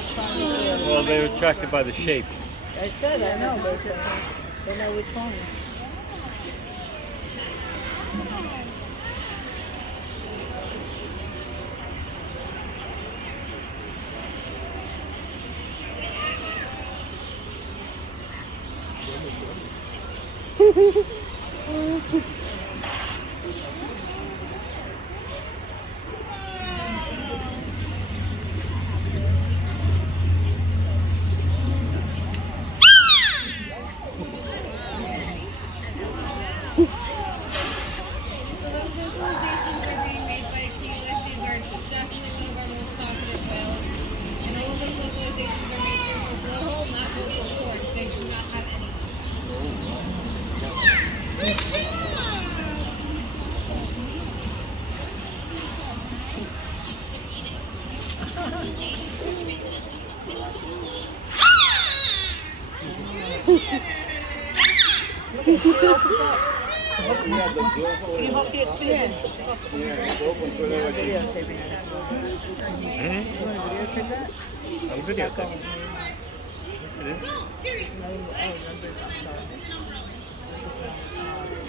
which sign it is. Well, they were attracted by the shape. I said I know, but they know which one. So those vocalizations are being made by Keyless. These are definitely one of our most talkative whales. And all of those vocalizations are made through her blowhole, not vocal cords. They do not have any. You hook it too. Yeah. Videotaping it. Hmm? You want to videotape that? I'm videotaping. Yes, Yes, it is.